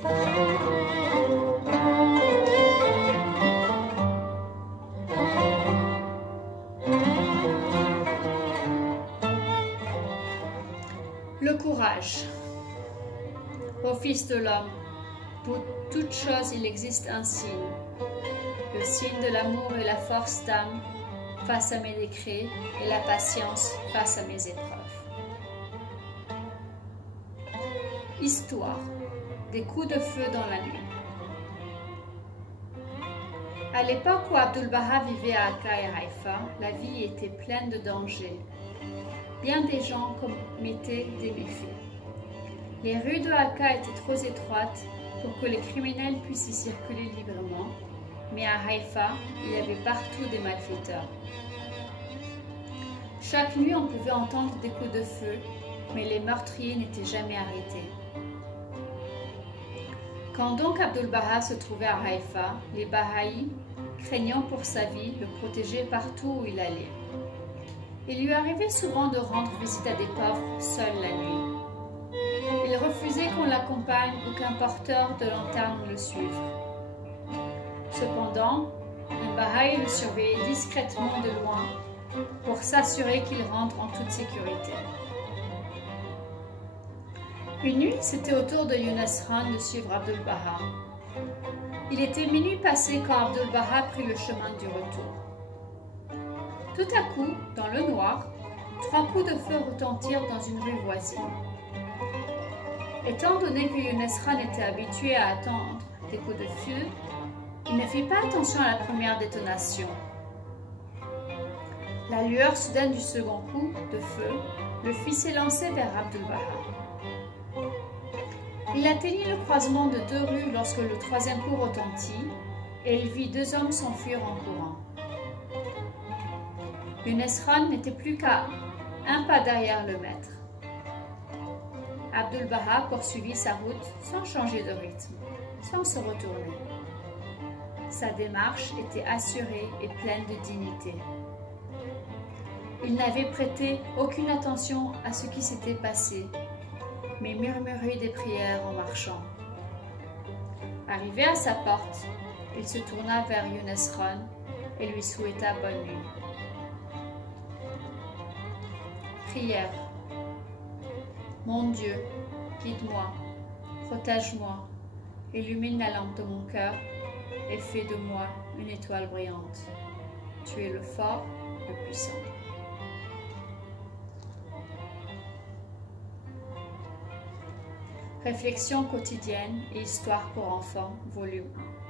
Le courage. Ô Fils de l'homme, pour toute chose il existe un signe, le signe de l'amour et la force d'âme face à mes décrets et la patience face à mes épreuves. Histoire. Des coups de feu dans la nuit. À l'époque où Abdu'l-Baha vivait à Akka et Haïfa, la vie était pleine de dangers. Bien des gens commettaient des méfaits. Les rues de Akka étaient trop étroites pour que les criminels puissent y circuler librement, mais à Haïfa, il y avait partout des malfaiteurs. Chaque nuit, on pouvait entendre des coups de feu, mais les meurtriers n'étaient jamais arrêtés. Quand donc Abdu'l-Baha se trouvait à Haïfa, les Bahaïs, craignant pour sa vie, le protégeaient partout où il allait. Il lui arrivait souvent de rendre visite à des pauvres seuls la nuit. Il refusait qu'on l'accompagne ou qu'un porteur de lanterne le suive. Cependant, un Bahaï le surveillait discrètement de loin pour s'assurer qu'il rentre en toute sécurité. Une nuit, c'était au tour de Younes Khan de suivre Abdu'l-Baha. Il était minuit passé quand Abdu'l-Baha prit le chemin du retour. Tout à coup, dans le noir, 3 coups de feu retentirent dans une rue voisine. Étant donné que Younes Khan était habitué à attendre des coups de feu, il ne fit pas attention à la première détonation. La lueur soudaine du second coup de feu le fit s'élancer vers Abdu'l-Baha. Il atteignit le croisement de 2 rues lorsque le 3e coup retentit et il vit 2 hommes s'enfuir en courant. Younes Khan n'était plus qu'à 1 pas derrière le maître. Abdu'l-Baha poursuivit sa route sans changer de rythme, sans se retourner. Sa démarche était assurée et pleine de dignité. Il n'avait prêté aucune attention à ce qui s'était passé, mais murmurait des prières en marchant. Arrivé à sa porte, il se tourna vers Younes Khan et lui souhaita bonne nuit. Prière. Mon Dieu, guide-moi, protège-moi, illumine la lampe de mon cœur et fais de moi une étoile brillante. Tu es le fort, le puissant. Réflexions quotidiennes et histoire pour enfants, volume 1.